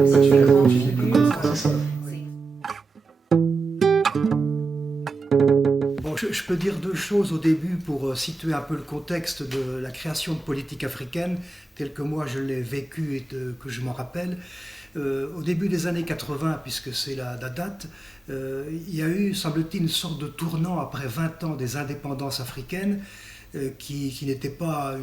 Bon, je peux dire deux choses au début pour situer un peu le contexte de la création de politique africaine, tel que moi je l'ai vécu et que je m'en rappelle. Au début des années 80, puisque c'est la date, il y a eu, semble-t-il, une sorte de tournant après 20 ans des indépendances africaines, qui n'étaient pas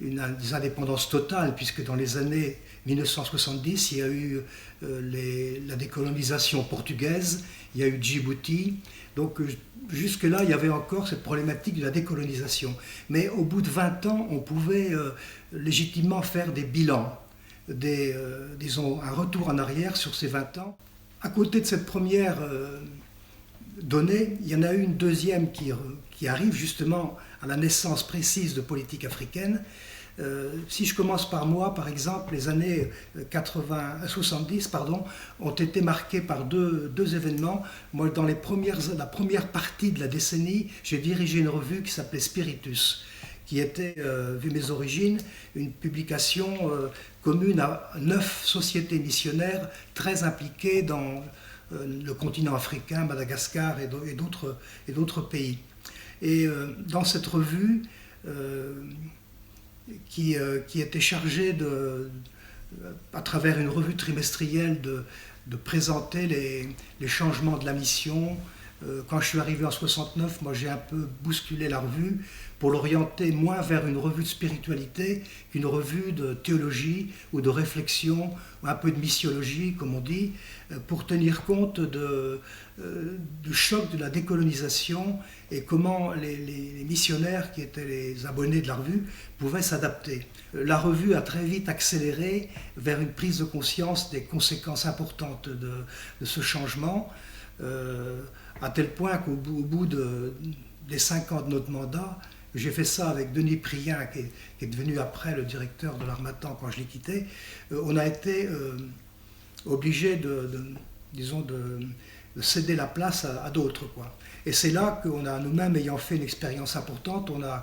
des indépendances totales, puisque dans les années 1970, il y a eu la décolonisation portugaise, il y a eu Djibouti. Donc jusque-là, il y avait encore cette problématique de la décolonisation. Mais au bout de 20 ans, on pouvait légitimement faire des bilans, disons un retour en arrière sur ces 20 ans. À côté de cette première donnée, il y en a eu une deuxième qui arrive justement à la naissance précise de politique africaine. Si je commence par moi, par exemple, les années 70 ont été marquées par deux événements. Moi, dans la première partie de la décennie, j'ai dirigé une revue qui s'appelait Spiritus, qui était, vu mes origines, une publication commune à 9 sociétés missionnaires très impliquées dans le continent africain, Madagascar et d'autres pays. Et dans cette revue, qui était chargée à travers une revue trimestrielle de présenter les changements de la mission. Quand je suis arrivé en 69, moi j'ai un peu bousculé la revue pour l'orienter moins vers une revue de spiritualité qu'une revue de théologie ou de réflexion, ou un peu de missiologie, comme on dit, pour tenir compte du choc de la décolonisation et comment les missionnaires qui étaient les abonnés de la revue pouvaient s'adapter. La revue a très vite accéléré vers une prise de conscience des conséquences importantes de ce changement, à tel point qu'au bout des 5 ans de notre mandat, j'ai fait ça avec Denis Prien, qui est devenu après le directeur de l'Harmattan quand je l'ai quitté. On a été obligé de céder la place à d'autres, quoi. Et c'est là qu'on a, nous-mêmes, ayant fait une expérience importante, on a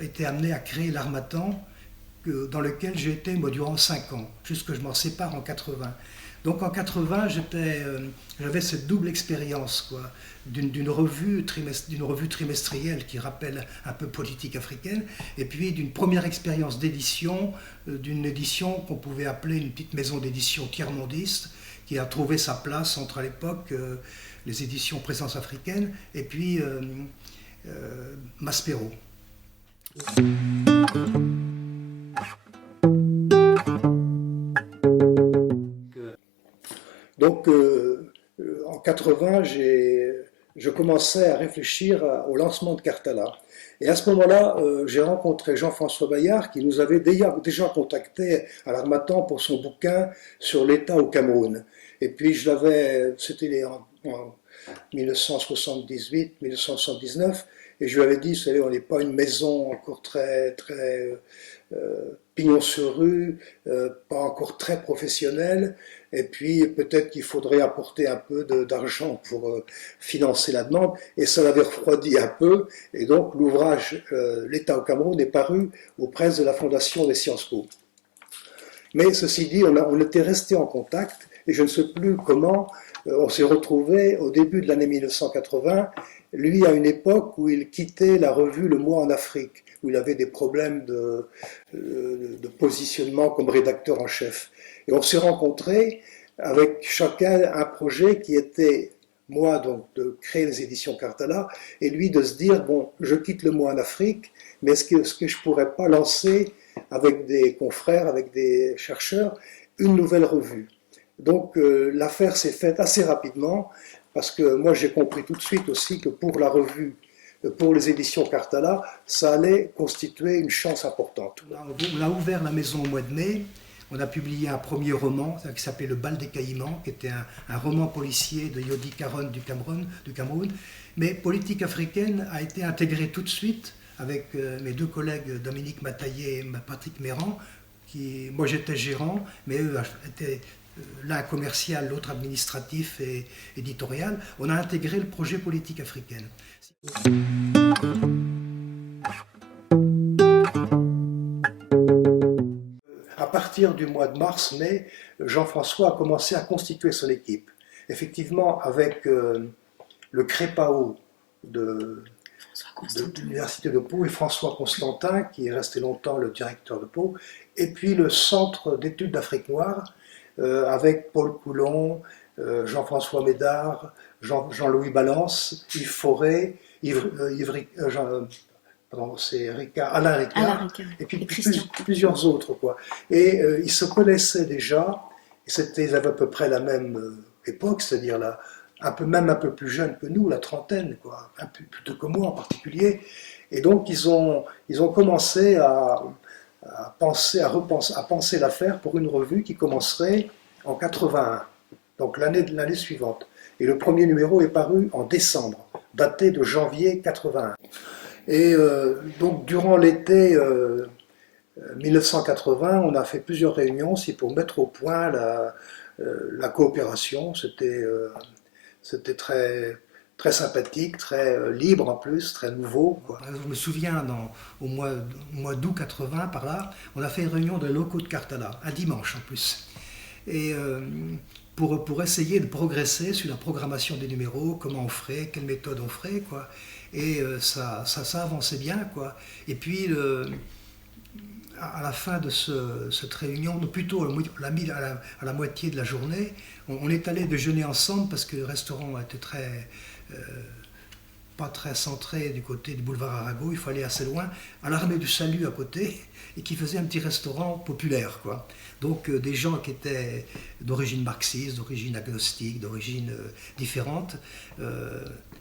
été amené à créer l'Harmattan, dans lequel j'ai été, moi, durant 5 ans, jusqu'à ce que je m'en sépare en 80. Donc en 80, j'avais cette double expérience, quoi, d'une revue trimestrielle qui rappelle un peu politique africaine, et puis d'une première expérience d'édition, d'une édition qu'on pouvait appeler une petite maison d'édition tiers-mondiste, qui a trouvé sa place entre à l'époque les éditions Présence africaine et puis Maspero. Donc, en 80, je commençais à réfléchir au lancement de Cartala. Et à ce moment-là, j'ai rencontré Jean-François Bayard, qui nous avait déjà contacté à l'Harmattan pour son bouquin sur l'État au Cameroun. Et puis, c'était en 1978-1979, et je lui avais dit, vous savez, on n'est pas une maison encore très pignon sur rue, pas encore très professionnelle, et puis peut-être qu'il faudrait apporter un peu d'argent pour financer la demande, et ça l'avait refroidi un peu, et donc l'ouvrage L'État au Cameroun est paru aux presses de la Fondation des Sciences Po. Mais ceci dit, on était resté en contact, et je ne sais plus comment, on s'est retrouvés au début de l'année 1980, lui à une époque où il quittait la revue Le Mois en Afrique, où il avait des problèmes de positionnement comme rédacteur en chef. Et on s'est rencontrés avec chacun un projet qui était, moi, donc, de créer les éditions Cartala, et lui de se dire, bon, je quitte Le Mois en Afrique, mais est-ce que je ne pourrais pas lancer, avec des confrères, avec des chercheurs, une nouvelle revue? Donc l'affaire s'est faite assez rapidement, parce que moi j'ai compris tout de suite aussi que pour la revue, pour les éditions Cartala, ça allait constituer une chance importante. On a ouvert la maison au mois de mai, on a publié un premier roman qui s'appelait Le Bal des Caïmans, qui était un roman policier de Yodi Caron du Cameroun. Mais Politique africaine a été intégrée tout de suite avec mes deux collègues Dominique Mataillé et Patrick Méran. Moi j'étais gérant, mais eux étaient l'un commercial, l'autre administratif et éditorial. On a intégré le projet Politique africaine. À partir du mois de mars-mai, Jean-François a commencé à constituer son équipe. Effectivement, avec le Crépao de l'Université de Pau et François Constantin, qui est resté longtemps le directeur de Pau, et puis le Centre d'études d'Afrique noire, avec Paul Coulon, Jean-François Médard, Jean-Louis Balance, Yves Fauré, c'est Alain Ricard, et puis plusieurs autres, quoi. Et ils se connaissaient déjà, ils avaient à peu près la même époque, c'est-à-dire même un peu plus jeune que nous, la trentaine, quoi, un peu plus tôt que moi en particulier. Et donc ils ont commencé à penser l'affaire pour une revue qui commencerait en 81, donc l'année suivante. Et le premier numéro est paru en décembre, daté de janvier 81. Et donc durant l'été 1980, on a fait plusieurs réunions aussi pour mettre au point la coopération. C'était très sympathique, très libre en plus, très nouveau, quoi. Je me souviens, au mois d'août 80, par là, on a fait une réunion de locaux de Cartala, un dimanche en plus. Et pour essayer de progresser sur la programmation des numéros, comment on ferait, quelle méthode on ferait, quoi. Et ça avançait bien, quoi. Et puis, à la fin de cette réunion, plutôt à la moitié de la journée, on est allé déjeuner ensemble parce que le restaurant était pas très centré du côté du boulevard Arago, il fallait assez loin, à l'Armée du Salut à côté, et qui faisait un petit restaurant populaire, quoi. Donc des gens qui étaient d'origine marxiste, d'origine agnostique, d'origine différente.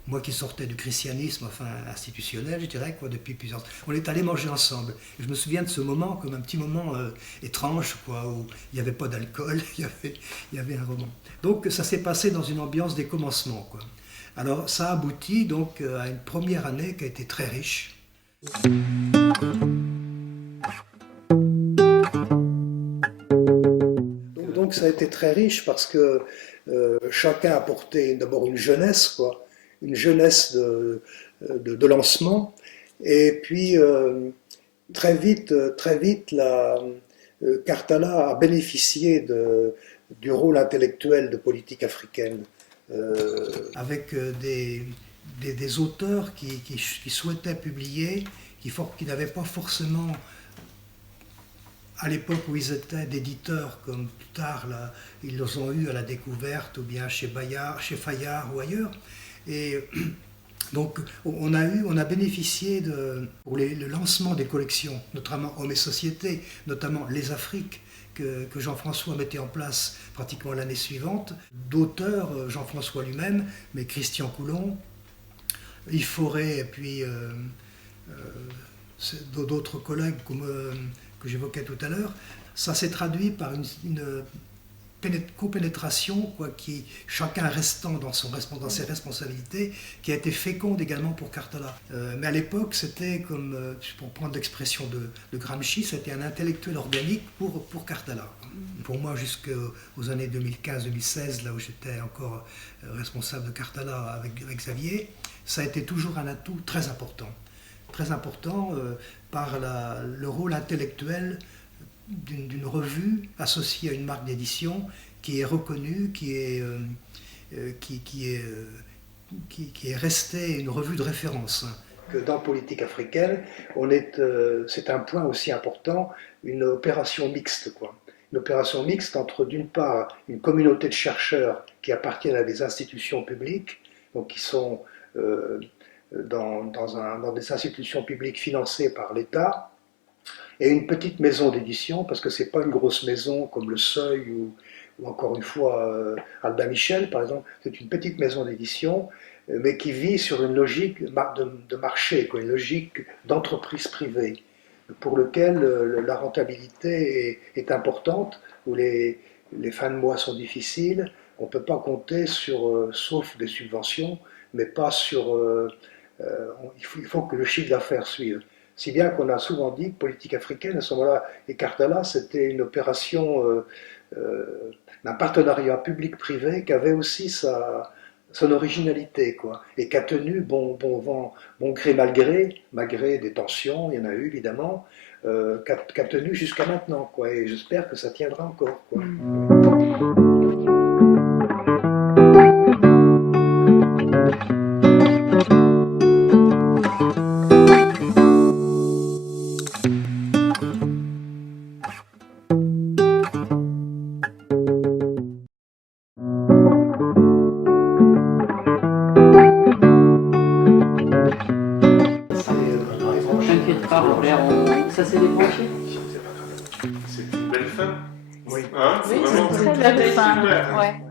Moi qui sortais du christianisme, enfin institutionnel, je dirais, quoi, depuis plusieurs ans. On est allé manger ensemble. Et je me souviens de ce moment comme un petit moment étrange, quoi, où il n'y avait pas d'alcool, il y avait un roman. Donc ça s'est passé dans une ambiance des commencements, quoi. Alors ça aboutit donc à une première année qui a été très riche. Donc ça a été très riche parce que chacun apportait d'abord une jeunesse, quoi, une jeunesse de lancement, et puis très vite, Cartala a bénéficié du rôle intellectuel de politique africaine. Avec des auteurs qui souhaitaient publier, qui n'avaient pas forcément, à l'époque où ils étaient d'éditeurs, comme plus tard, là, ils les ont eu à la Découverte, ou bien chez Fayard ou ailleurs. Et donc on a bénéficié pour le lancement des collections, notamment Hommes et Société, notamment Les Afriques, que Jean-François mettait en place pratiquement l'année suivante, d'auteurs, Jean-François lui-même, mais Christian Coulon, Yves Fauré, et puis d'autres collègues que j'évoquais tout à l'heure. Ça s'est traduit par une copénétration, quoi, chacun restant dans ses responsabilités, qui a été féconde également pour Cartala. Mais à l'époque, c'était comme, pour prendre l'expression de Gramsci, c'était un intellectuel organique pour Cartala. Pour moi, jusqu'aux années 2015-2016, là où j'étais encore responsable de Cartala avec Xavier, ça a été toujours un atout très important. Très important par le rôle intellectuel d'une revue associée à une marque d'édition qui est reconnue, qui est restée une revue de référence. Que dans Politique africaine, c'est un point aussi important, une opération mixte, quoi. Une opération mixte entre, d'une part, une communauté de chercheurs qui appartiennent à des institutions publiques, donc qui sont dans des institutions publiques financées par l'État, et une petite maison d'édition, parce que ce n'est pas une grosse maison comme Le Seuil ou encore une fois Albin Michel, par exemple. C'est une petite maison d'édition, mais qui vit sur une logique de marché, quoi, une logique d'entreprise privée, pour lequel la rentabilité est importante, où les fins de mois sont difficiles. On ne peut pas compter sauf des subventions, mais pas sur... il faut que le chiffre d'affaires suive. Si bien qu'on a souvent dit que Politique africaine, à ce moment-là, et Cartala, c'était une opération d'un partenariat public-privé qui avait aussi son originalité, quoi, et qui a tenu bon gré malgré des tensions, il y en a eu évidemment, qui a tenu jusqu'à maintenant, quoi, et j'espère que ça tiendra encore, quoi. T'inquiète pas, Robert, ça s'est débranché. C'est une belle fin. Oui. Hein, Oui, c'est vraiment une très belle fin. super. Ouais.